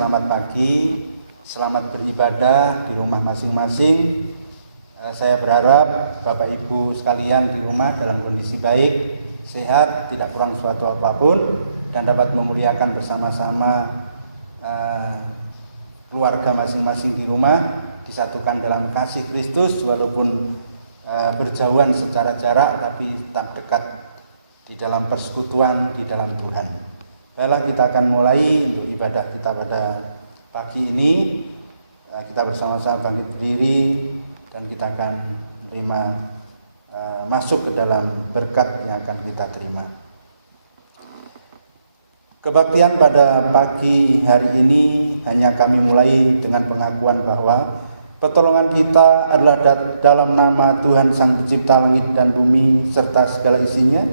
selamat pagi, selamat beribadah di rumah masing-masing. Saya berharap Bapak Ibu sekalian di rumah dalam kondisi baik, sehat, tidak kurang suatu apapun, dan dapat memuliakan bersama-sama keluarga masing-masing di rumah, disatukan dalam kasih Kristus walaupun berjauhan secara jarak tapi tetap dekat di dalam persekutuan di dalam Tuhan. Baiklah, kita akan mulai untuk ibadah kita pada pagi ini. Kita bersama-sama bangkit berdiri dan kita akan terima masuk ke dalam berkat yang akan kita terima. Kebaktian pada pagi hari ini hanya kami mulai dengan pengakuan bahwa pertolongan kita adalah dalam nama Tuhan Sang Pencipta langit dan bumi serta segala isinya,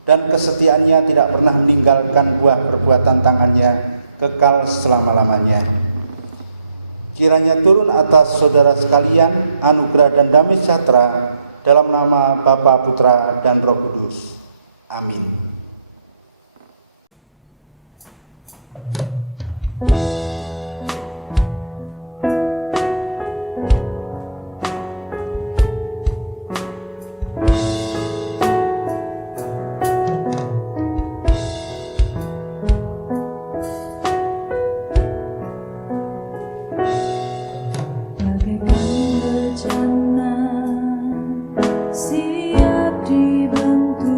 dan kesetiaannya tidak pernah meninggalkan buah perbuatan tangannya kekal selama-lamanya. Kiranya turun atas saudara sekalian anugerah dan damai sejahtera dalam nama Bapa, Putra, dan Roh Kudus. Amin. Siap dibentuk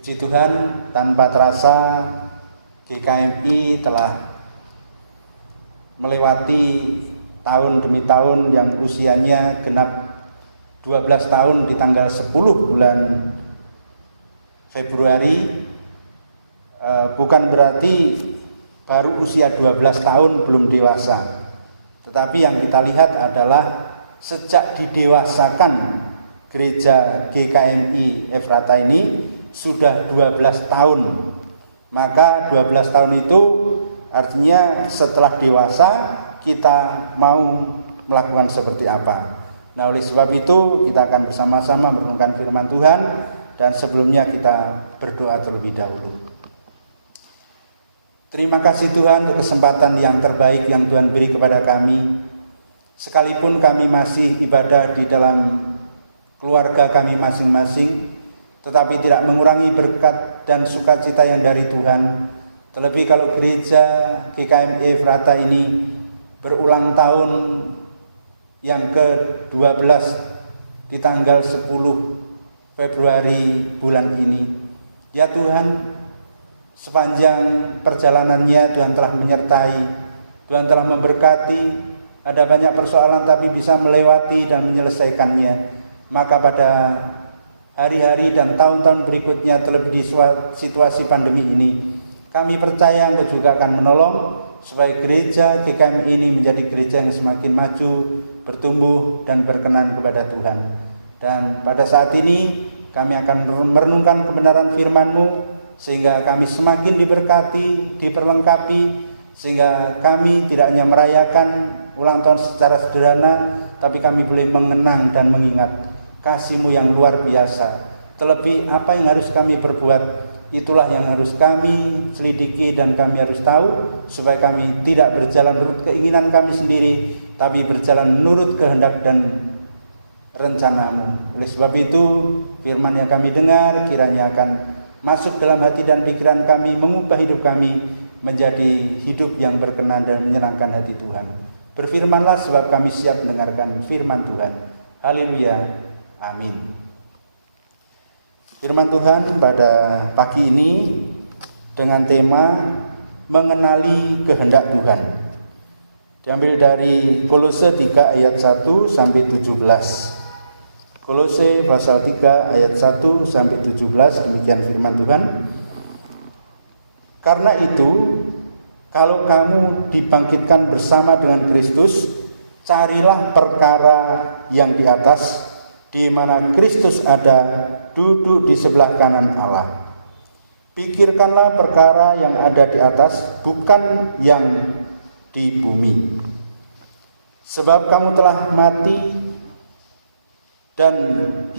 Puji Tuhan, tanpa terasa GKMI telah melewati tahun demi tahun yang usianya genap 12 tahun di tanggal 10 bulan Februari. Bukan berarti baru usia 12 tahun belum dewasa, tetapi yang kita lihat adalah sejak didewasakan gereja GKMI Efrata ini sudah 12 tahun. Maka 12 tahun itu artinya setelah dewasa kita mau melakukan seperti apa. Nah, oleh sebab itu kita akan bersama-sama merenungkan firman Tuhan, dan sebelumnya kita berdoa terlebih dahulu. Terima kasih Tuhan untuk kesempatan yang terbaik yang Tuhan beri kepada kami. Sekalipun kami masih ibadah di dalam keluarga kami masing-masing, tetapi tidak mengurangi berkat dan sukacita yang dari Tuhan. Terlebih kalau gereja GKMI Efrata ini berulang tahun yang ke-12 di tanggal 10 Februari bulan ini. Ya Tuhan, sepanjang perjalanannya Tuhan telah menyertai, Tuhan telah memberkati. Ada banyak persoalan tapi bisa melewati dan menyelesaikannya. Maka pada hari-hari dan tahun-tahun berikutnya, terlebih di situasi pandemi ini, kami percaya Engkau juga akan menolong supaya gereja GKMI ini menjadi gereja yang semakin maju, bertumbuh dan berkenan kepada Tuhan. Dan pada saat ini kami akan merenungkan kebenaran firman-Mu, sehingga kami semakin diberkati, diperlengkapi, sehingga kami tidak hanya merayakan ulang tahun secara sederhana, tapi kami boleh mengenang dan mengingat kasih-Mu yang luar biasa. Terlebih apa yang harus kami perbuat, itulah yang harus kami selidiki dan kami harus tahu, supaya kami tidak berjalan menurut keinginan kami sendiri, tapi berjalan menurut kehendak dan rencana-Mu. Oleh sebab itu, firman yang kami dengar kiranya akan masuk dalam hati dan pikiran kami, mengubah hidup kami menjadi hidup yang berkenan dan menyenangkan hati Tuhan. Berfirmanlah sebab kami siap mendengarkan firman Tuhan. Haleluya. Amin. Firman Tuhan pada pagi ini dengan tema mengenali kehendak Tuhan. Diambil dari Kolose 3 ayat 1 sampai 17. Kolose pasal 3 ayat 1 sampai 17, demikian firman Tuhan. Karena itu, kalau kamu dibangkitkan bersama dengan Kristus, carilah perkara yang di atas, di mana Kristus ada, duduk di sebelah kanan Allah. Pikirkanlah perkara yang ada di atas, bukan yang di bumi. Sebab kamu telah mati, dan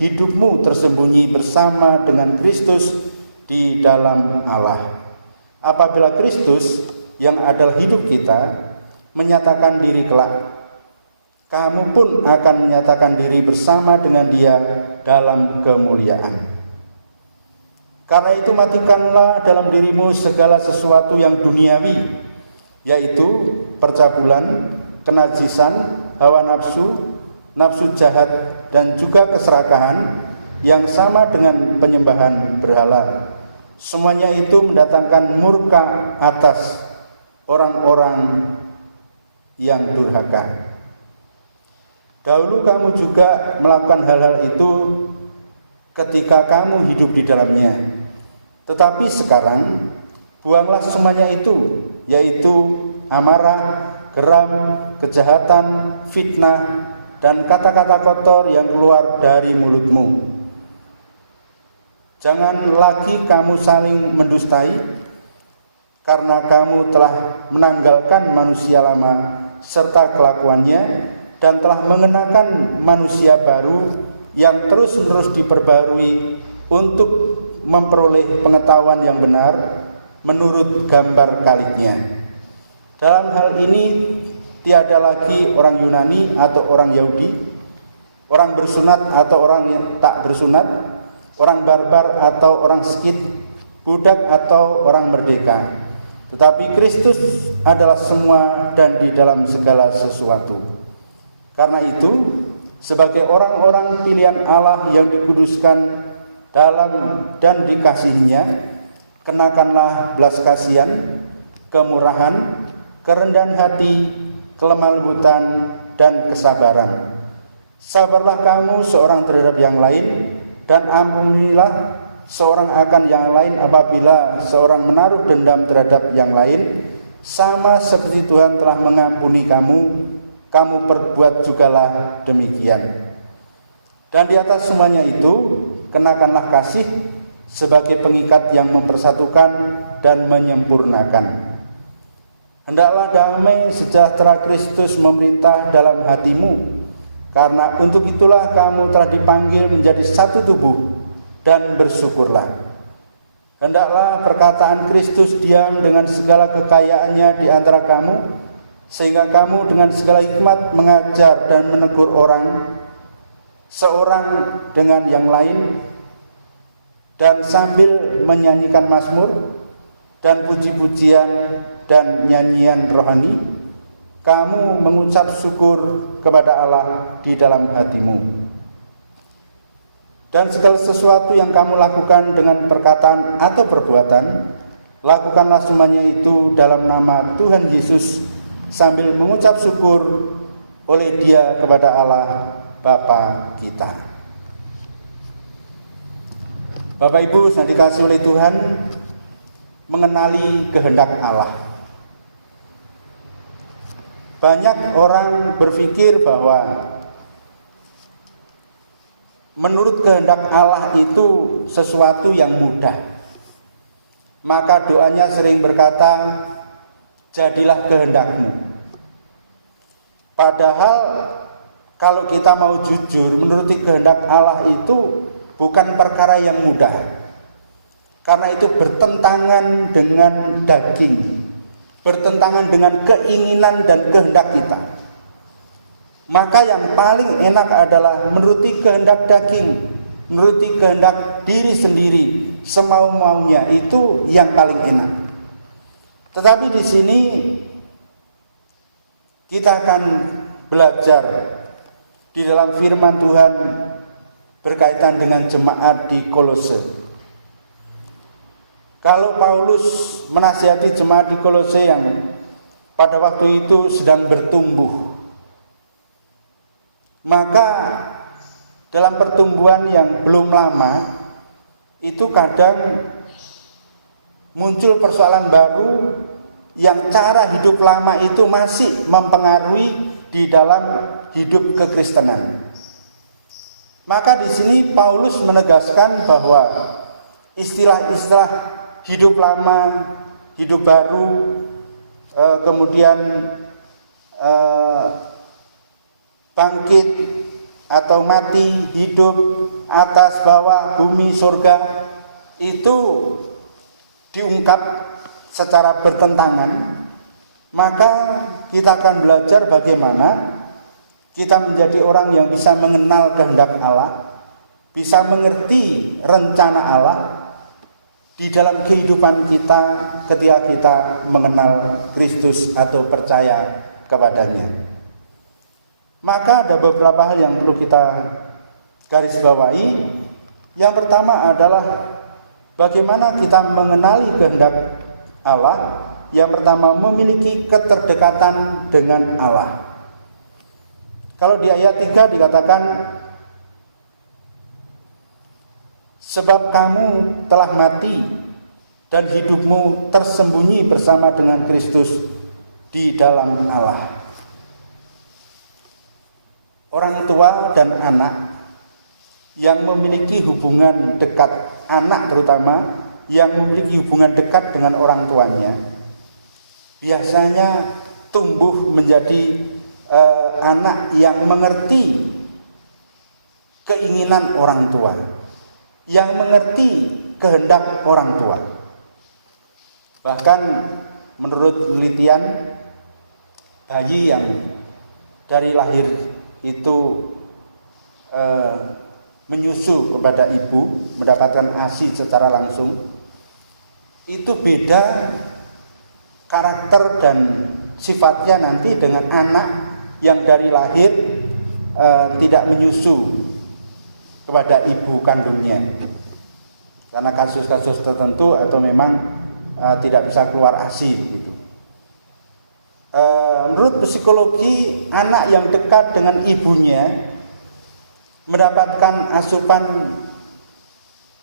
hidupmu tersembunyi bersama dengan Kristus di dalam Allah. Apabila Kristus yang adalah hidup kita menyatakan diri kelak, kamu pun akan menyatakan diri bersama dengan Dia dalam kemuliaan. Karena itu matikanlah dalam dirimu segala sesuatu yang duniawi, yaitu percabulan, kenajisan, hawa nafsu, nafsu jahat, dan juga keserakahan yang sama dengan penyembahan berhala. Semuanya itu mendatangkan murka atas orang-orang yang durhaka. Dahulu kamu juga melakukan hal-hal itu ketika kamu hidup di dalamnya. Tetapi sekarang buanglah semuanya itu, yaitu amarah, geram, kejahatan, fitnah, dan kata-kata kotor yang keluar dari mulutmu. Jangan lagi kamu saling mendustai, karena kamu telah menanggalkan manusia lama serta kelakuannya, dan telah mengenakan manusia baru yang terus-menerus diperbarui untuk memperoleh pengetahuan yang benar menurut gambar kalinya. Dalam hal ini tiada lagi orang Yunani atau orang Yahudi, orang bersunat atau orang yang tak bersunat, orang barbar atau orang Skit, budak atau orang merdeka. Tetapi Kristus adalah semua dan di dalam segala sesuatu. Karena itu, sebagai orang-orang pilihan Allah yang dikuduskan dan dikasihinya, kenakanlah belas kasihan, kemurahan, kerendahan hati, kelemah lembutan, dan kesabaran. Sabarlah kamu seorang terhadap yang lain, dan ampunilah seorang akan yang lain apabila seorang menaruh dendam terhadap yang lain, sama seperti Tuhan telah mengampuni kamu, kamu perbuat jugalah demikian. Dan di atas semuanya itu, kenakanlah kasih sebagai pengikat yang mempersatukan dan menyempurnakan. Hendaklah damai sejahtera Kristus memerintah dalam hatimu, karena untuk itulah kamu telah dipanggil menjadi satu tubuh, dan bersyukurlah. Hendaklah perkataan Kristus diam dengan segala kekayaannya di antara kamu, sehingga kamu dengan segala hikmat mengajar dan menegur orang, seorang dengan yang lain, dan sambil menyanyikan mazmur dan puji-pujian dan nyanyian rohani, kamu mengucap syukur kepada Allah di dalam hatimu. Dan segala sesuatu yang kamu lakukan dengan perkataan atau perbuatan, lakukanlah semuanya itu dalam nama Tuhan Yesus, sambil mengucap syukur oleh Dia kepada Allah Bapa kita. Bapak Ibu yang dikasihi oleh Tuhan, mengenali kehendak Allah. Banyak orang berpikir bahwa menurut kehendak Allah itu sesuatu yang mudah. Maka doanya sering berkata, jadilah kehendakmu. Padahal kalau kita mau jujur, menuruti kehendak Allah itu bukan perkara yang mudah. Karena itu bertentangan dengan daging, bertentangan dengan keinginan dan kehendak kita. Maka yang paling enak adalah menuruti kehendak daging, menuruti kehendak diri sendiri, semau-maunya, itu yang paling enak. Tetapi di sini kita akan belajar di dalam firman Tuhan berkaitan dengan jemaat di Kolose. Kalau Paulus menasihati jemaat di Kolose yang pada waktu itu sedang bertumbuh, maka dalam pertumbuhan yang belum lama itu kadang muncul persoalan baru yang cara hidup lama itu masih mempengaruhi di dalam hidup kekristenan. Maka di sini Paulus menegaskan bahwa istilah-istilah hidup lama, hidup baru, kemudian bangkit atau mati, hidup, atas, bawah, bumi, surga, itu diungkap secara bertentangan. Maka kita akan belajar bagaimana kita menjadi orang yang bisa mengenal kehendak Allah, bisa mengerti rencana Allah di dalam kehidupan kita ketika kita mengenal Kristus atau percaya kepadanya. Maka ada beberapa hal yang perlu kita garis bawahi. Yang pertama adalah bagaimana kita mengenali kehendak Allah. Yang pertama, memiliki keterdekatan dengan Allah. Kalau di ayat 3 dikatakan, sebab kamu telah mati dan hidupmu tersembunyi bersama dengan Kristus di dalam Allah. Orang tua dan anak yang memiliki hubungan dekat, anak terutama yang memiliki hubungan dekat dengan orang tuanya, biasanya tumbuh menjadi anak yang mengerti keinginan orang tua, yang mengerti kehendak orang tua. Bahkan menurut penelitian, bayi yang dari lahir itu menyusu kepada ibu, mendapatkan ASI secara langsung, itu beda karakter dan sifatnya nanti dengan anak yang dari lahir tidak menyusu kepada ibu kandungnya. karena kasus-kasus tertentu atau memang tidak bisa keluar ASI gitu. Menurut psikologi, anak yang dekat dengan ibunya mendapatkan asupan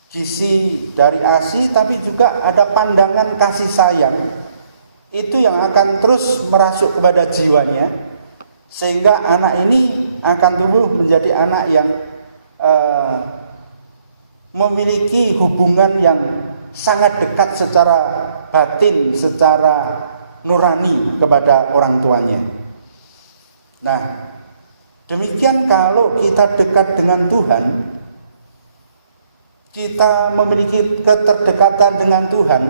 gizi dari ASI, tapi juga ada pandangan kasih sayang itu yang akan terus merasuk kepada jiwanya, sehingga anak ini akan tumbuh menjadi anak yang memiliki hubungan yang sangat dekat secara batin, secara nurani kepada orang tuanya. Nah, demikian kalau kita dekat dengan Tuhan, kita memiliki keterdekatan dengan Tuhan,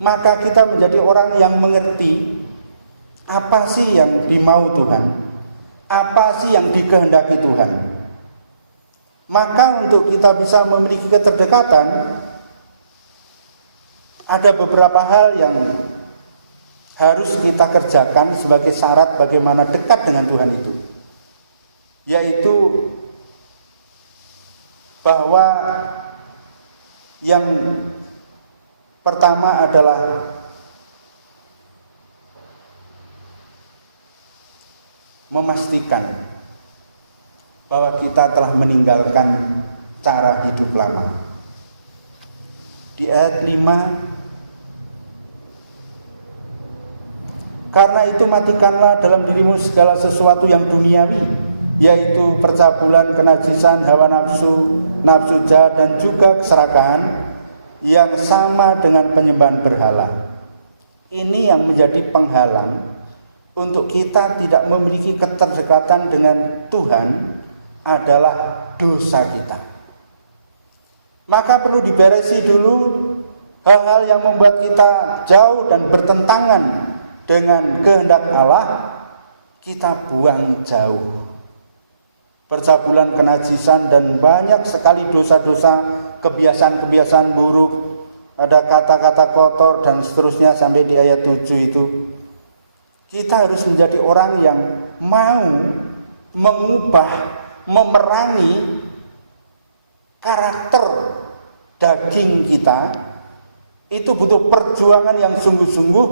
maka kita menjadi orang yang mengerti apa sih yang dimau Tuhan, apa sih yang dikehendaki Tuhan. Maka untuk kita bisa memiliki keterdekatan, ada beberapa hal yang harus kita kerjakan sebagai syarat bagaimana dekat dengan Tuhan itu, yaitu bahwa yang pertama adalah memastikan bahwa kita telah meninggalkan cara hidup lama. Di ayat 5, karena itu matikanlah dalam dirimu segala sesuatu yang duniawi, yaitu percabulan, kenajisan, hawa nafsu, nafsu jahat, dan juga keserakahan yang sama dengan penyembahan berhala. Ini yang menjadi penghalang untuk kita tidak memiliki keterdekatan dengan Tuhan adalah dosa kita. Maka perlu diberesi dulu hal-hal yang membuat kita jauh dan bertentangan dengan kehendak Allah, kita buang jauh. Percabulan, kenajisan, dan banyak sekali dosa-dosa, kebiasaan-kebiasaan buruk, ada kata-kata kotor dan seterusnya sampai di ayat 7 itu. Kita harus menjadi orang yang mau mengubah, memerangi karakter daging kita. Itu butuh perjuangan yang sungguh-sungguh,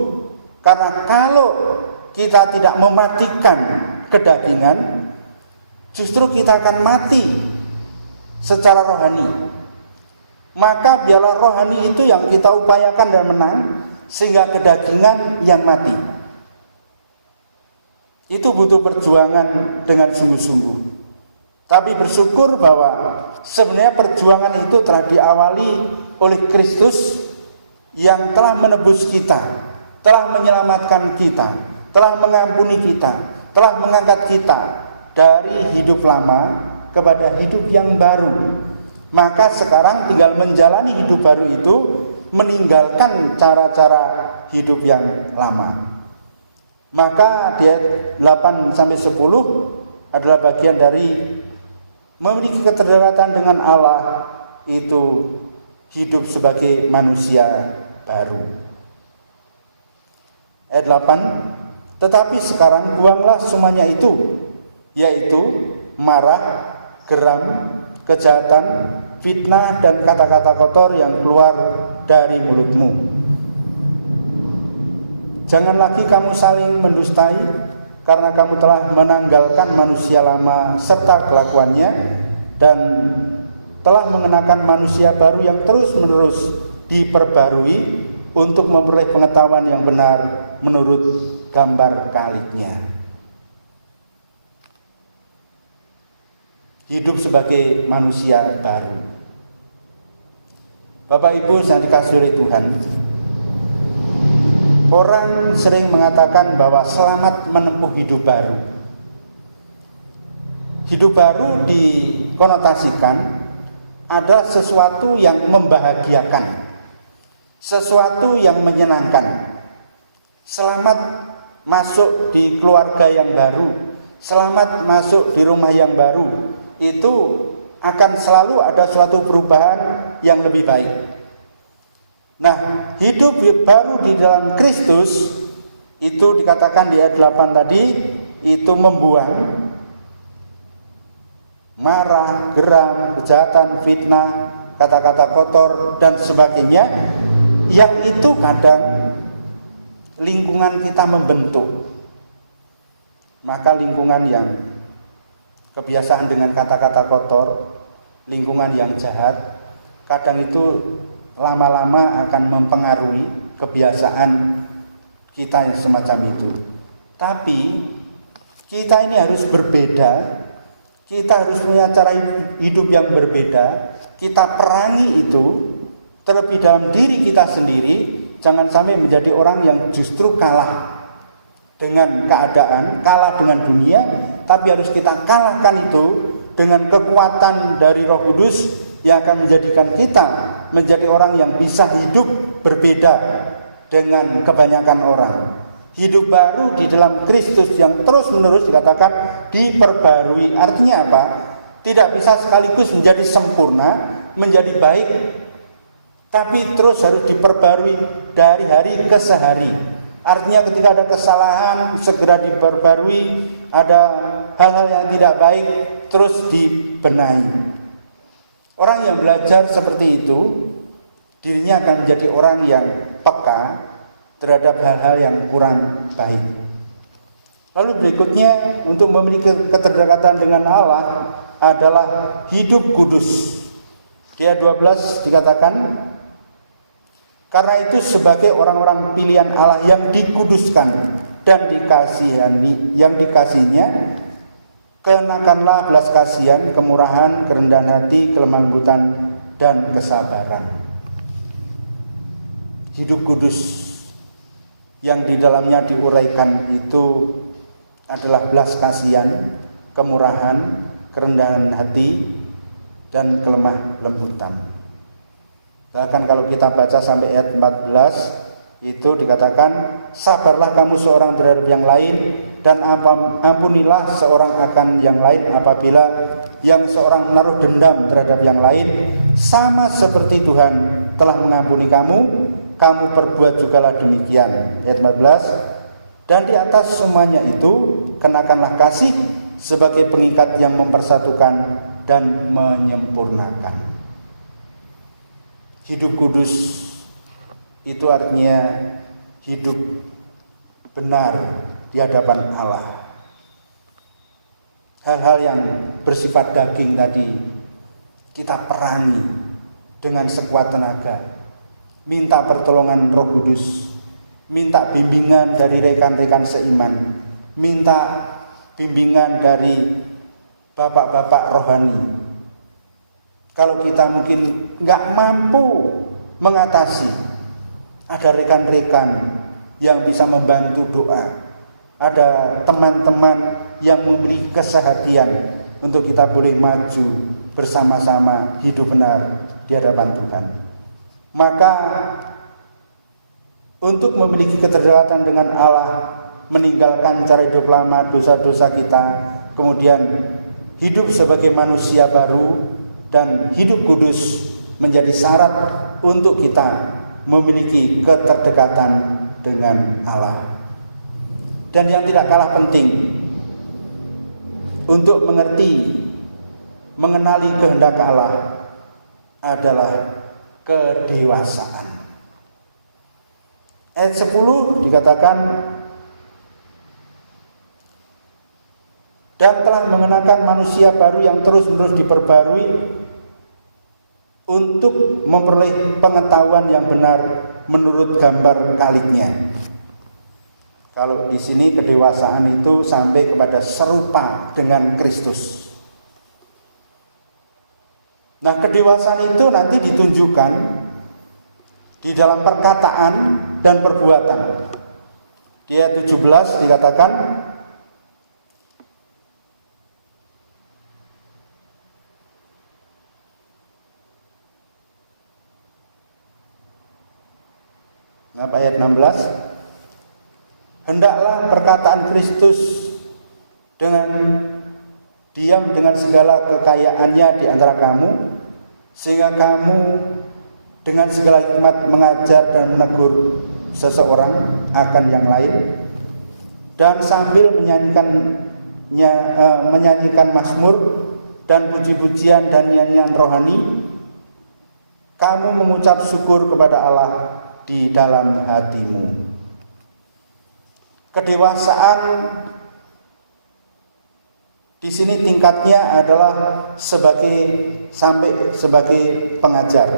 karena kalau kita tidak mematikan kedagingan, justru kita akan mati secara rohani. Maka biarlah rohani itu yang kita upayakan dan menang, sehingga kedagingan yang mati. Itu butuh perjuangan dengan sungguh-sungguh. Tapi bersyukur bahwa sebenarnya perjuangan itu telah diawali oleh Kristus yang telah menebus kita, telah menyelamatkan kita, telah mengampuni kita, telah mengangkat kita dari hidup lama kepada hidup yang baru. Maka sekarang tinggal menjalani hidup baru itu, meninggalkan cara-cara hidup yang lama. Maka di ayat 8-10 adalah bagian dari memiliki keterdekatan dengan Allah, itu hidup sebagai manusia baru. Ayat 8, tetapi sekarang buanglah semuanya itu, yaitu marah, geram, kejahatan, fitnah, dan kata-kata kotor yang keluar dari mulutmu. Jangan lagi kamu saling mendustai, karena kamu telah menanggalkan manusia lama serta kelakuannya, dan telah mengenakan manusia baru yang terus-menerus diperbarui untuk memperoleh pengetahuan yang benar menurut gambar kalinya. Hidup sebagai manusia baru. Bapak Ibu yang dikasihi oleh Tuhan, orang sering mengatakan bahwa selamat menempuh hidup baru. Hidup baru dikonotasikan adalah sesuatu yang membahagiakan, sesuatu yang menyenangkan. Selamat masuk di keluarga yang baru, selamat masuk di rumah yang baru, itu akan selalu ada suatu perubahan yang lebih baik. Nah, hidup baru di dalam Kristus itu dikatakan di ayat 8 tadi, itu membuang marah, geram, kejahatan, fitnah, kata-kata kotor dan sebagainya, yang itu kadang lingkungan kita membentuk. Maka lingkungan yang kebiasaan dengan kata-kata kotor, lingkungan yang jahat, kadang itu lama-lama akan mempengaruhi kebiasaan kita yang semacam itu. Tapi kita ini harus berbeda, kita harus punya cara hidup yang berbeda. Kita perangi itu terlebih dalam diri kita sendiri. Jangan sampai menjadi orang yang justru kalah dengan keadaan, kalah dengan dunia, tapi harus kita kalahkan itu dengan kekuatan dari Roh Kudus yang akan menjadikan kita menjadi orang yang bisa hidup berbeda dengan kebanyakan orang. Hidup baru di dalam Kristus yang terus-menerus dikatakan diperbarui. Artinya apa? Tidak bisa sekaligus menjadi sempurna, menjadi baik, tapi terus harus diperbarui dari hari ke sehari. Artinya ketika ada kesalahan segera diperbarui, ada hal-hal yang tidak baik terus dibenahi. Orang yang belajar seperti itu, dirinya akan menjadi orang yang peka terhadap hal-hal yang kurang baik. Lalu berikutnya, untuk memiliki keterdekatan dengan Allah adalah hidup kudus. Di ayat 12 dikatakan, karena itu sebagai orang-orang pilihan Allah yang dikuduskan dan yang dikasihinya, kenakanlah belas kasihan, kemurahan, kerendahan hati, kelemah lembutan, dan kesabaran. Hidup kudus yang di dalamnya diuraikan itu adalah belas kasihan, kemurahan, kerendahan hati, dan kelemah lembutan. Bahkan kalau kita baca sampai ayat 14, itu dikatakan, sabarlah kamu seorang terhadap yang lain, dan ampunilah seorang akan yang lain apabila yang seorang menaruh dendam terhadap yang lain, sama seperti Tuhan telah mengampuni kamu, kamu perbuat jugalah demikian. Ayat 14, dan di atas semuanya itu kenakanlah kasih sebagai pengikat yang mempersatukan dan menyempurnakan. Hidup kudus itu artinya hidup benar di hadapan Allah. Hal-hal yang bersifat daging tadi kita perangi dengan sekuat tenaga. Minta pertolongan Roh Kudus, minta bimbingan dari rekan-rekan seiman, minta bimbingan dari bapak-bapak rohani. Kalau kita mungkin nggak mampu mengatasi, ada rekan-rekan yang bisa membantu doa, ada teman-teman yang memberi kesehatian untuk kita boleh maju bersama-sama hidup benar di hadapan Tuhan. Maka untuk memiliki keterdekatan dengan Allah, meninggalkan cara hidup lama, dosa-dosa kita, kemudian hidup sebagai manusia baru, dan hidup kudus menjadi syarat untuk kita memiliki keterdekatan dengan Allah. Dan yang tidak kalah penting, untuk mengenali kehendak Allah adalah kedewasaan. Ayat 10 dikatakan, dan telah mengenakan manusia baru yang terus-menerus diperbarui untuk memperoleh pengetahuan yang benar menurut gambar kalingnya. Kalau di sini kedewasaan itu sampai kepada serupa dengan Kristus. Nah, kedewasaan itu nanti ditunjukkan di dalam perkataan dan perbuatan. Di ayat 17 dikatakan, ayat 16, hendaklah perkataan Kristus dengan diam dengan segala kekayaannya di antara kamu, sehingga kamu dengan segala hikmat mengajar dan menegur seseorang akan yang lain, dan sambil menyanyikan mazmur dan puji-pujian dan nyanyian rohani kamu mengucap syukur kepada Allah di dalam hatimu. Kedewasaan di sini tingkatnya adalah sampai sebagai pengajar.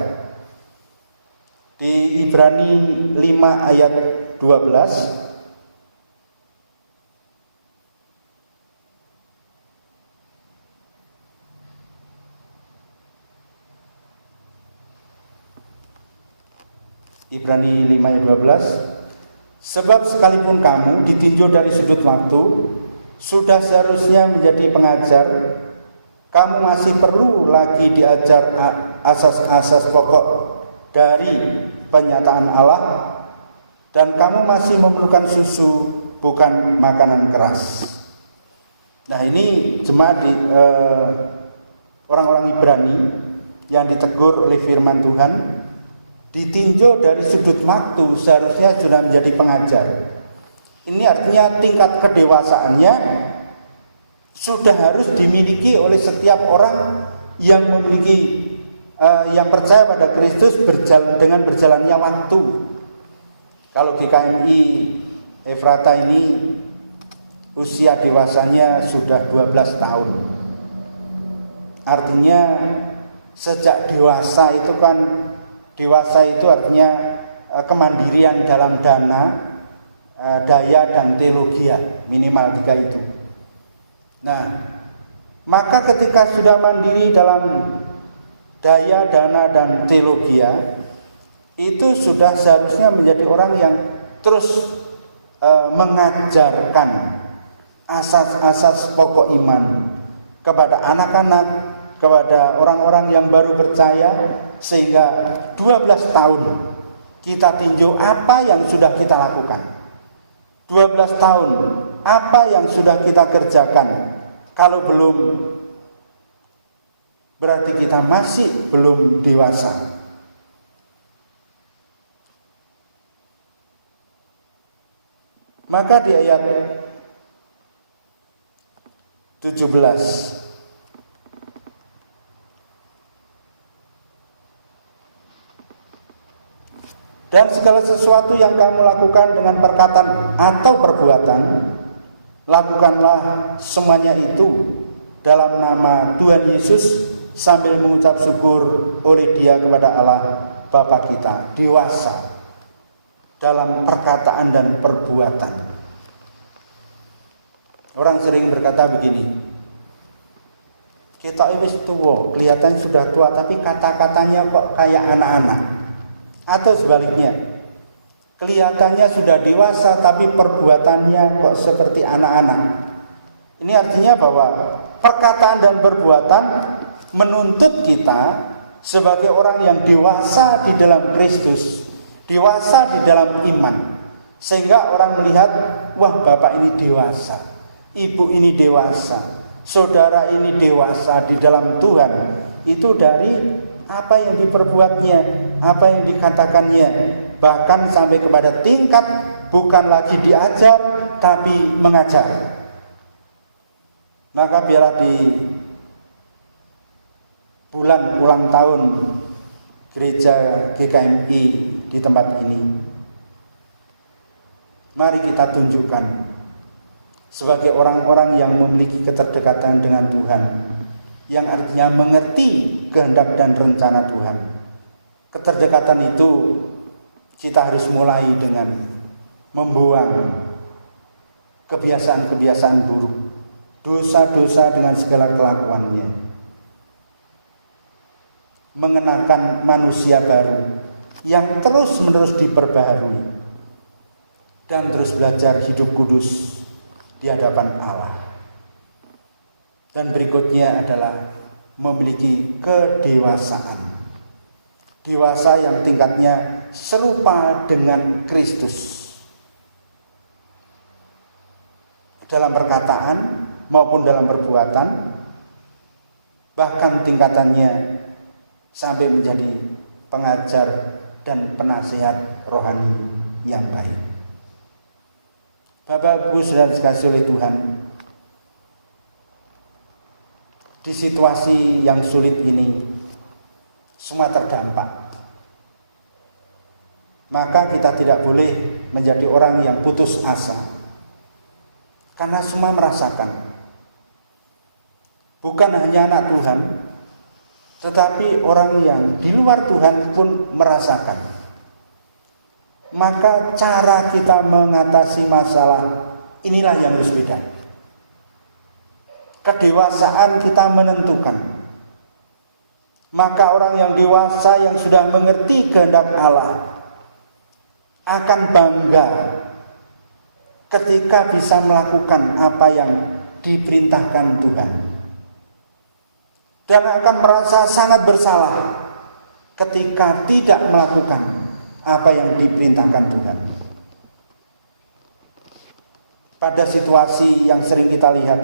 Di Ibrani 5 ayat 12, Ibrani 5 ayat 12, sebab sekalipun kamu ditinjau dari sudut waktu, sudah seharusnya menjadi pengajar, kamu masih perlu lagi diajar asas-asas pokok dari penyataan Allah, dan kamu masih memerlukan susu, bukan makanan keras. Nah, ini jemaat orang-orang Ibrani yang ditegur oleh firman Tuhan, ditinjau dari sudut waktu seharusnya sudah menjadi pengajar. Ini artinya tingkat kedewasaannya sudah harus dimiliki oleh setiap orang yang memiliki yang percaya pada Kristus dengan berjalannya waktu. Kalau GKMI Efrata ini usia dewasanya sudah 12 tahun. Artinya sejak dewasa itu artinya kemandirian dalam daya dan teologia, minimal 3 itu. Nah, maka ketika sudah mandiri dalam daya, dana, dan teologia, itu sudah seharusnya menjadi orang yang terus mengajarkan asas-asas pokok iman kepada anak-anak, kepada orang-orang yang baru percaya, sehingga 12 tahun kita tinjau apa yang sudah kita lakukan. 12 tahun apa yang sudah kita kerjakan. Kalau belum, berarti kita masih belum dewasa. Maka di ayat 17, dan segala sesuatu yang kamu lakukan dengan perkataan atau perbuatan, lakukanlah semuanya itu dalam nama Tuhan Yesus sambil mengucap syukur oleh Dia kepada Allah Bapa kita. Dewasa dalam perkataan dan perbuatan. Orang sering berkata begini, kita wis tua, kelihatan sudah tua, tapi kata-katanya kok kayak anak-anak. Atau sebaliknya, kelihatannya sudah dewasa tapi perbuatannya kok seperti anak-anak. Ini artinya bahwa perkataan dan perbuatan menuntut kita sebagai orang yang dewasa di dalam Kristus, dewasa di dalam iman, sehingga orang melihat, wah, bapak ini dewasa, ibu ini dewasa, saudara ini dewasa di dalam Tuhan. Itu dari apa yang diperbuatnya, apa yang dikatakannya, bahkan sampai kepada tingkat bukan lagi diajar tapi mengajar. Maka biarlah di bulan ulang tahun gereja GKMI di tempat ini, mari kita tunjukkan sebagai orang-orang yang memiliki keterdekatan dengan Tuhan, yang artinya mengerti kehendak dan rencana Tuhan. Keterdekatan itu kita harus mulai dengan membuang kebiasaan-kebiasaan buruk, dosa-dosa dengan segala kelakuannya, mengenakan manusia baru yang terus-menerus diperbaharui, dan terus belajar hidup kudus di hadapan Allah. Dan berikutnya adalah memiliki kedewasaan. Dewasa yang tingkatnya serupa dengan Kristus. Dalam perkataan maupun dalam perbuatan, bahkan tingkatannya sampai menjadi pengajar dan penasihat rohani yang baik. Bapak Ibu saudara dikasihi oleh Tuhan, di situasi yang sulit ini semua terdampak. maka kita tidak boleh menjadi orang yang putus asa. Karena semua merasakan. Bukan hanya anak Tuhan, tetapi orang yang di luar Tuhan pun merasakan. Maka cara kita mengatasi masalah inilah yang harus beda. Kedewasaan kita menentukan. Maka orang yang dewasa yang sudah mengerti kehendak Allah akan bangga ketika bisa melakukan apa yang diperintahkan Tuhan. Dan akan merasa sangat bersalah ketika tidak melakukan apa yang diperintahkan Tuhan. Pada situasi yang sering kita lihat,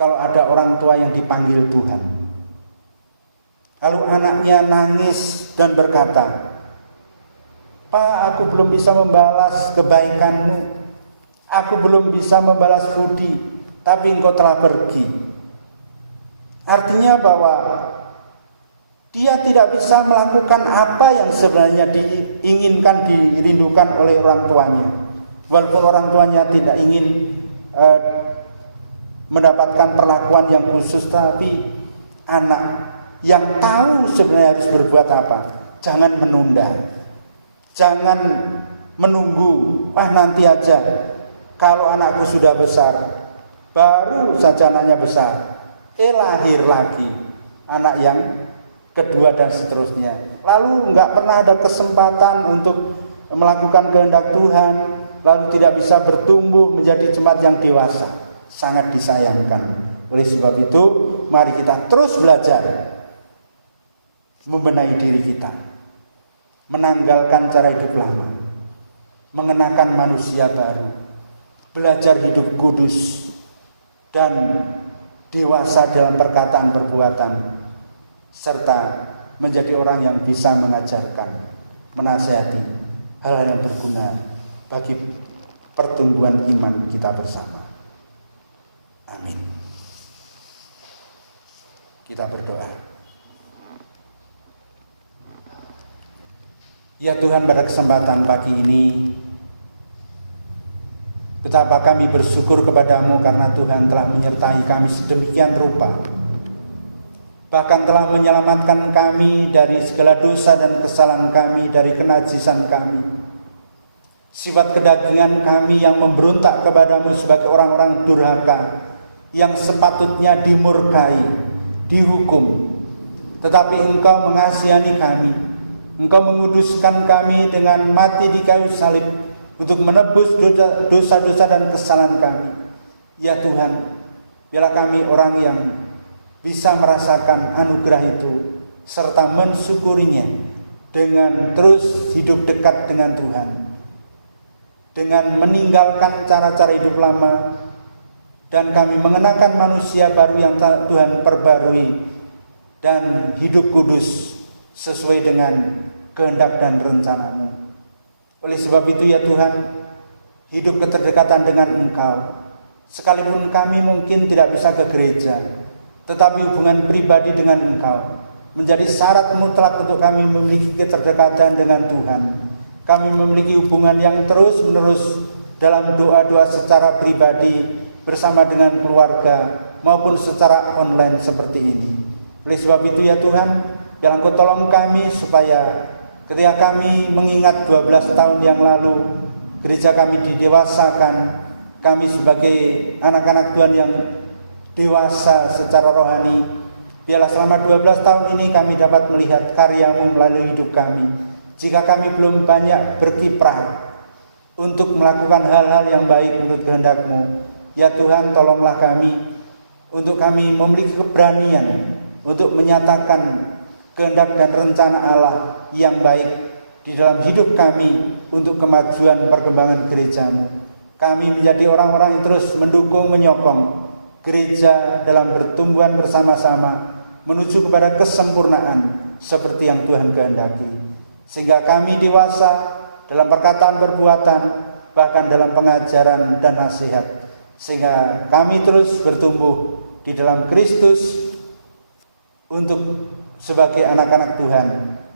kalau ada orang tua yang dipanggil Tuhan, lalu anaknya nangis dan berkata, "Pak, aku belum bisa membalas kebaikanmu, aku belum bisa membalas budi, tapi engkau telah pergi." Artinya bahwa dia tidak bisa melakukan apa yang sebenarnya diinginkan, dirindukan oleh orang tuanya. Walaupun orang tuanya tidak ingin mendapatkan perlakuan yang khusus, tapi anak yang tahu sebenarnya harus berbuat apa, jangan menunda, jangan menunggu, nanti aja, kalau anakku sudah besar, baru saja anaknya besar, lahir lagi anak yang kedua dan seterusnya. Lalu nggak pernah ada kesempatan untuk melakukan kehendak Tuhan, lalu tidak bisa bertumbuh menjadi jemaat yang dewasa. Sangat disayangkan. Oleh sebab itu, mari kita terus belajar membenahi diri kita, menanggalkan cara hidup lama, mengenakan manusia baru, belajar hidup kudus, dan dewasa dalam perkataan perbuatan, serta menjadi orang yang bisa mengajarkan, menasihati hal-hal yang berguna bagi pertumbuhan iman kita bersama. Amin. Kita berdoa. Ya Tuhan, pada kesempatan pagi ini, betapa kami bersyukur kepadamu karena Tuhan telah menyertai kami sedemikian rupa. Bahkan telah menyelamatkan kami dari segala dosa dan kesalahan kami, dari kenajisan kami, sifat kedagingan kami yang memberontak kepadamu sebagai orang-orang durhaka, yang sepatutnya dimurkai, dihukum. Tetapi Engkau mengasihani kami, Engkau menguduskan kami dengan mati di kayu salib, untuk menebus dosa-dosa dan kesalahan kami. Ya Tuhan, biarlah kami orang yang bisa merasakan anugerah itu, serta mensyukurinya dengan terus hidup dekat dengan Tuhan, dengan meninggalkan cara-cara hidup lama, dan kami mengenakan manusia baru yang Tuhan perbarui, dan hidup kudus sesuai dengan kehendak dan rencana-Mu. Oleh sebab itu ya Tuhan, hidup keterdekatan dengan Engkau, sekalipun kami mungkin tidak bisa ke gereja, tetapi hubungan pribadi dengan Engkau menjadi syarat mutlak untuk kami memiliki keterdekatan dengan Tuhan. Kami memiliki hubungan yang terus-menerus dalam doa-doa secara pribadi bersama dengan keluarga maupun secara online seperti ini. Oleh sebab itu ya Tuhan, biarlah Engkau tolong kami supaya ketika kami mengingat 12 tahun yang lalu gereja kami didewasakan, kami sebagai anak-anak Tuhan yang dewasa secara rohani, biarlah selama 12 tahun ini kami dapat melihat karya-Mu melalui hidup kami. Jika kami belum banyak berkiprah untuk melakukan hal-hal yang baik menurut kehendak-Mu, ya Tuhan, tolonglah kami untuk kami memiliki keberanian untuk menyatakan kehendak dan rencana Allah yang baik di dalam hidup kami untuk kemajuan perkembangan gereja-Mu. Kami menjadi orang-orang yang terus mendukung, menyokong gereja dalam pertumbuhan bersama-sama menuju kepada kesempurnaan seperti yang Tuhan kehendaki. Sehingga kami dewasa dalam perkataan, perbuatan, bahkan dalam pengajaran dan nasihat. Sehingga kami terus bertumbuh di dalam Kristus untuk sebagai anak-anak Tuhan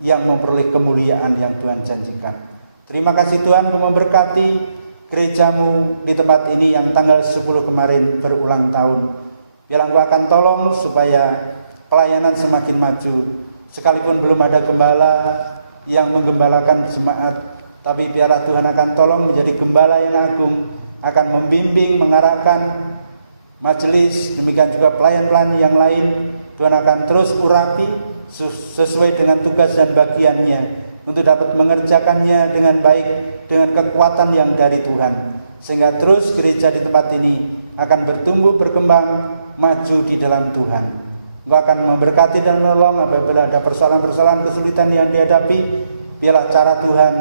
yang memperoleh kemuliaan yang Tuhan janjikan. Terima kasih Tuhan memberkati gerejamu di tempat ini yang tanggal 10 kemarin berulang tahun. Biarlah Engkau akan tolong supaya pelayanan semakin maju. Sekalipun belum ada gembala yang menggembalakan jemaat, tapi biarlah Tuhan akan tolong menjadi gembala yang agung, akan membimbing, mengarahkan majelis, demikian juga pelayan-pelayan yang lain. Tuhan akan terus urapi sesuai dengan tugas dan bagiannya untuk dapat mengerjakannya dengan baik, dengan kekuatan yang dari Tuhan, sehingga terus gereja di tempat ini akan bertumbuh, berkembang, maju di dalam Tuhan. Engkau akan memberkati dan menolong apabila ada persoalan-persoalan kesulitan yang dihadapi. Biarlah cara Tuhan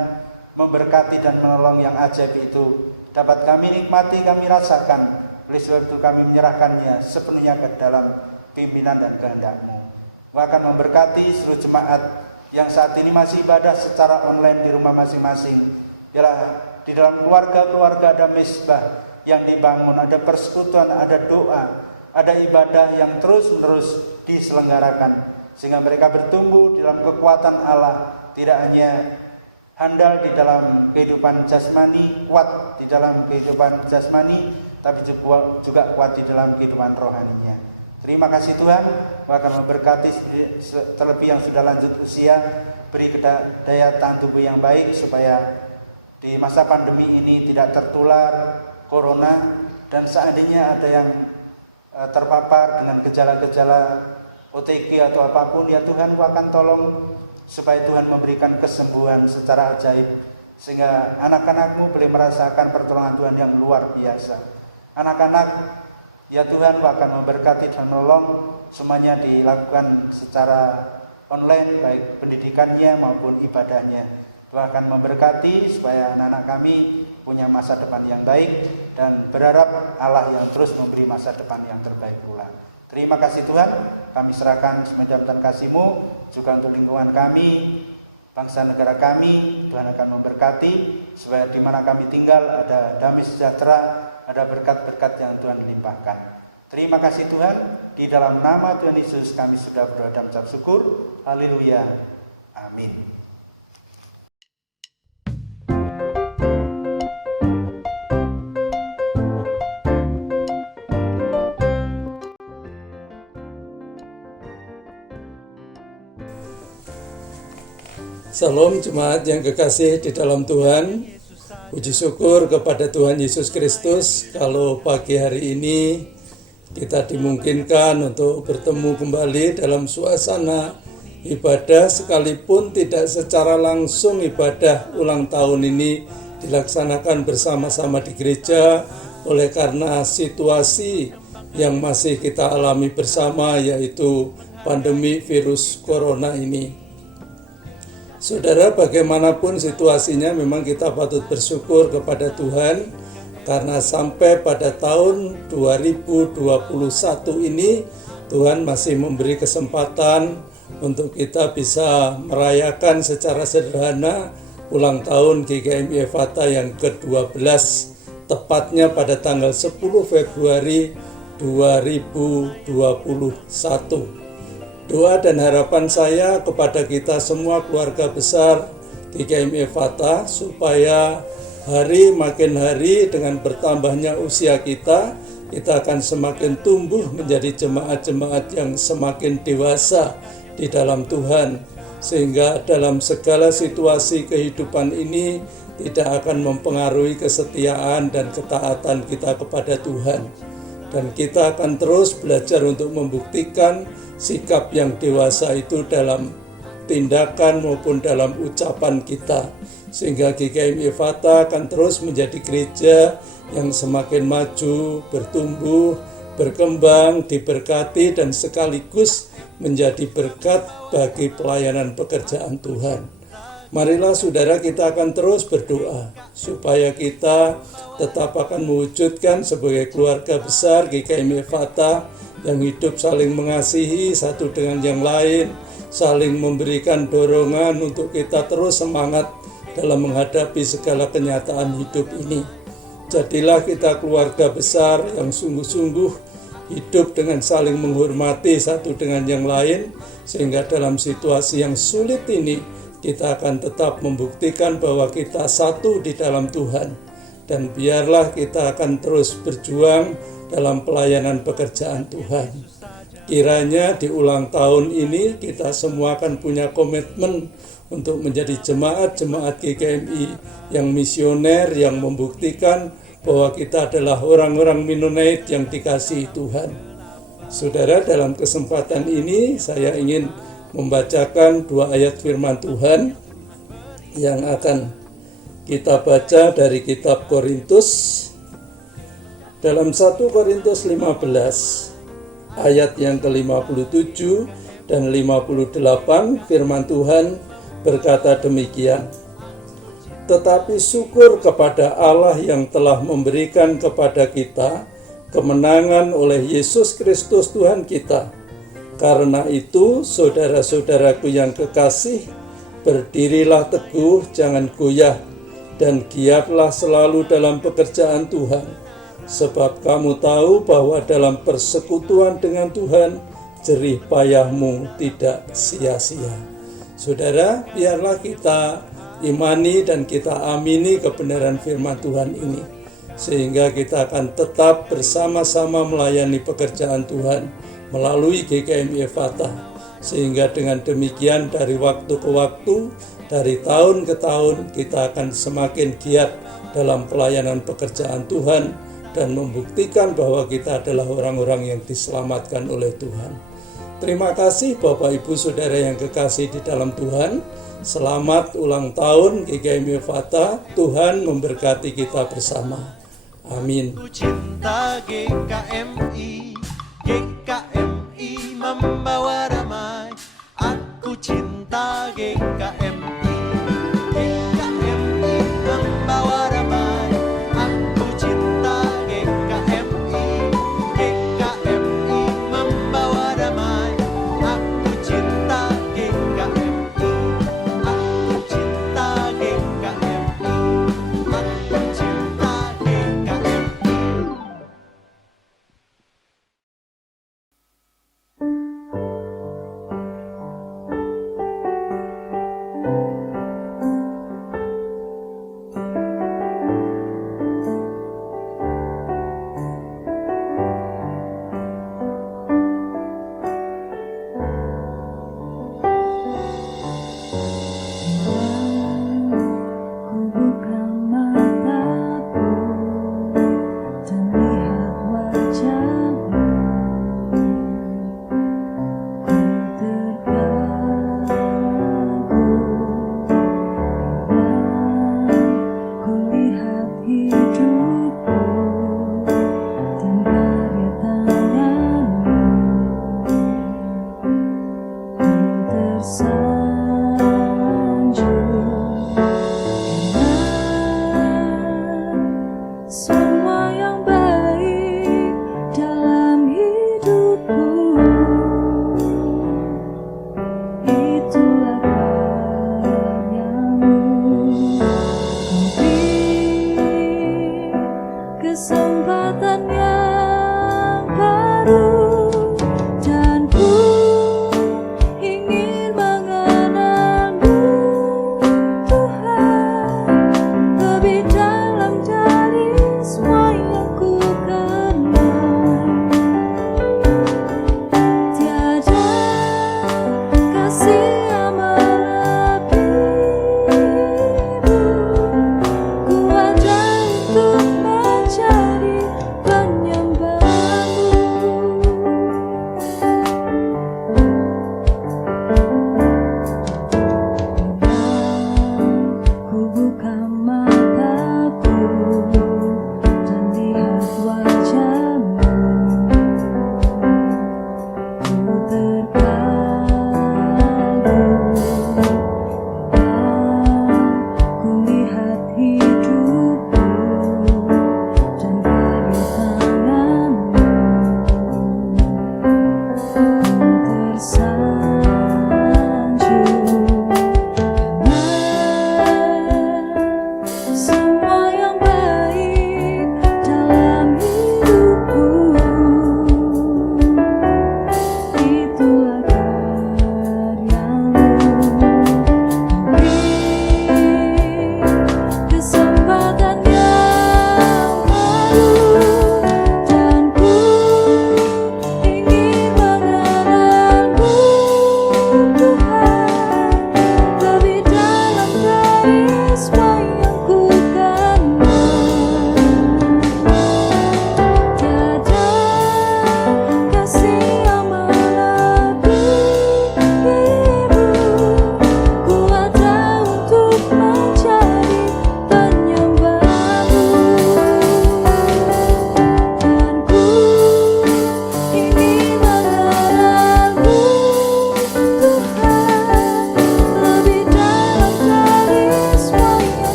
memberkati dan menolong yang ajaib itu dapat kami nikmati, kami rasakan. Oleh sebab itu kami menyerahkannya sepenuhnya ke dalam pimpinan dan kehendak-Mu. Engkau akan memberkati seluruh jemaat yang saat ini masih ibadah secara online di rumah masing-masing. Biarlah di dalam keluarga-keluarga ada misbah yang dibangun, ada persekutuan, ada doa, ada ibadah yang terus-menerus diselenggarakan, sehingga mereka bertumbuh di dalam kekuatan Allah, tidak hanya handal di dalam kehidupan jasmani, kuat di dalam kehidupan jasmani, tapi juga kuat di dalam kehidupan rohaninya. Terima kasih Tuhan, akan memberkati terlebih yang sudah lanjut usia, beri daya tahan tubuh yang baik supaya di masa pandemi ini tidak tertular corona, dan seandainya ada yang terpapar dengan gejala-gejala OTG atau apapun, ya Tuhan Kau akan tolong supaya Tuhan memberikan kesembuhan secara ajaib, sehingga anak-anak-Mu boleh merasakan pertolongan Tuhan yang luar biasa. Anak-anak, ya Tuhan Kau akan memberkati dan menolong, semuanya dilakukan secara online, baik pendidikannya maupun ibadahnya. Tuhan akan memberkati supaya anak-anak kami punya masa depan yang baik, dan berharap Allah yang terus memberi masa depan yang terbaik pula. Terima kasih Tuhan, kami serahkan semua dan kasih-Mu juga untuk lingkungan kami, bangsa negara kami. Tuhan akan memberkati supaya di mana kami tinggal ada damai sejahtera, ada berkat-berkat yang Tuhan limpahkan. Terima kasih Tuhan, di dalam nama Tuhan Yesus kami sudah berdoa dan mengucap syukur. Haleluya. Amin. Salam jemaat yang kekasih di dalam Tuhan. Puji syukur kepada Tuhan Yesus Kristus kalau pagi hari ini kita dimungkinkan untuk bertemu kembali dalam suasana ibadah, sekalipun tidak secara langsung ibadah ulang tahun ini dilaksanakan bersama-sama di gereja oleh karena situasi yang masih kita alami bersama, yaitu pandemi virus corona ini. Saudara, bagaimanapun situasinya, memang kita patut bersyukur kepada Tuhan karena sampai pada tahun 2021 ini Tuhan masih memberi kesempatan untuk kita bisa merayakan secara sederhana ulang tahun GKMI Ephatha yang ke-12, tepatnya pada tanggal 10 Februari 2021. Doa dan harapan saya kepada kita semua keluarga besar GKMI Ephatha supaya hari makin hari dengan bertambahnya usia kita akan semakin tumbuh menjadi jemaat-jemaat yang semakin dewasa di dalam Tuhan, sehingga dalam segala situasi kehidupan ini tidak akan mempengaruhi kesetiaan dan ketaatan kita kepada Tuhan. Dan kita akan terus belajar untuk membuktikan sikap yang dewasa itu dalam tindakan maupun dalam ucapan kita, sehingga GKMI Ephatha akan terus menjadi gereja yang semakin maju, bertumbuh, berkembang, diberkati, dan sekaligus menjadi berkat bagi pelayanan pekerjaan Tuhan. Marilah saudara, kita akan terus berdoa supaya kita tetap akan mewujudkan sebagai keluarga besar GKMI Ephatha yang hidup saling mengasihi satu dengan yang lain, saling memberikan dorongan untuk kita terus semangat dalam menghadapi segala kenyataan hidup ini. Jadilah kita keluarga besar yang sungguh-sungguh hidup dengan saling menghormati satu dengan yang lain, sehingga dalam situasi yang sulit ini kita akan tetap membuktikan bahwa kita satu di dalam Tuhan. Dan biarlah kita akan terus berjuang dalam pelayanan pekerjaan Tuhan. Kiranya di ulang tahun ini kita semua akan punya komitmen untuk menjadi jemaat-jemaat GKMI yang misioner, yang membuktikan bahwa kita adalah orang-orang Mennonite yang dikasihi Tuhan. Saudara, dalam kesempatan ini saya ingin membacakan 2 ayat firman Tuhan yang akan kita baca dari kitab Korintus. Dalam 1 Korintus 15 ayat yang ke-57 dan 58, firman Tuhan berkata demikian: "Tetapi syukur kepada Allah yang telah memberikan kepada kita kemenangan oleh Yesus Kristus Tuhan kita. Karena itu, saudara-saudaraku yang kekasih, berdirilah teguh, jangan goyah, dan giatlah selalu dalam pekerjaan Tuhan. Sebab kamu tahu bahwa dalam persekutuan dengan Tuhan, jerih payahmu tidak sia-sia." Saudara, biarlah kita imani dan kita amini kebenaran firman Tuhan ini, sehingga kita akan tetap bersama-sama melayani pekerjaan Tuhan melalui GKMI Ephatha, sehingga dengan demikian dari waktu ke waktu, dari tahun ke tahun, kita akan semakin giat dalam pelayanan pekerjaan Tuhan dan membuktikan bahwa kita adalah orang-orang yang diselamatkan oleh Tuhan. Terima kasih Bapak Ibu Saudara yang kekasih di dalam Tuhan. Selamat ulang tahun GKMI Ephatha. Tuhan memberkati kita bersama. Amin. Aku cinta GKMI, GKMI membawa damai. Aku cinta GKMI, GKMI membawa damai. Aku cinta GKMI, GKMI membawa damai. Aku cinta GKMI, aku cinta GKMI, aku cinta GKMI.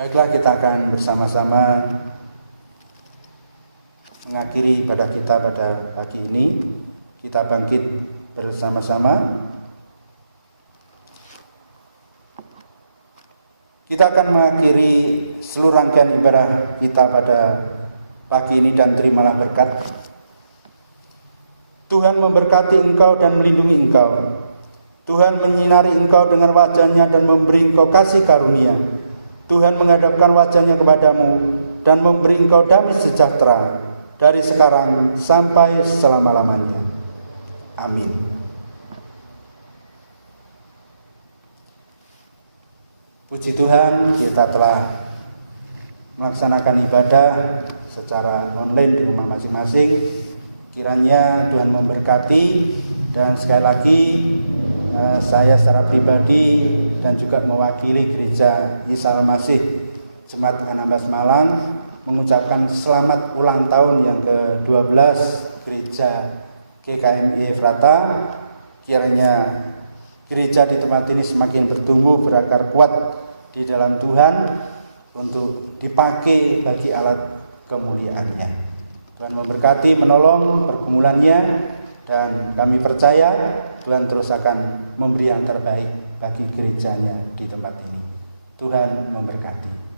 Baiklah, kita akan bersama-sama mengakhiri ibadah kita pada pagi ini. Kita bangkit bersama-sama. Kita akan mengakhiri seluruh rangkaian ibadah kita pada pagi ini dan terimalah berkat. Tuhan memberkati engkau dan melindungi engkau. Tuhan menyinari engkau dengan wajah-Nya dan memberi engkau kasih karunia. Tuhan menghadapkan wajah-Nya kepadamu dan memberi engkau damai sejahtera dari sekarang sampai selama-lamanya. Amin. Puji Tuhan, kita telah melaksanakan ibadah secara online di rumah masing-masing. Kiranya Tuhan memberkati, dan sekali lagi saya secara pribadi dan juga mewakili Gereja Isa Al-Masih Jemaat Anambas Malang mengucapkan selamat ulang tahun yang ke-12 Gereja GKMI Efrata. Kiranya gereja di tempat ini semakin bertumbuh, berakar kuat di dalam Tuhan untuk dipakai bagi alat kemuliaan-Nya. Tuhan memberkati, menolong pergumulannya, dan kami percaya Tuhan terus akan memberi yang terbaik bagi gerejanya di tempat ini. Tuhan memberkati.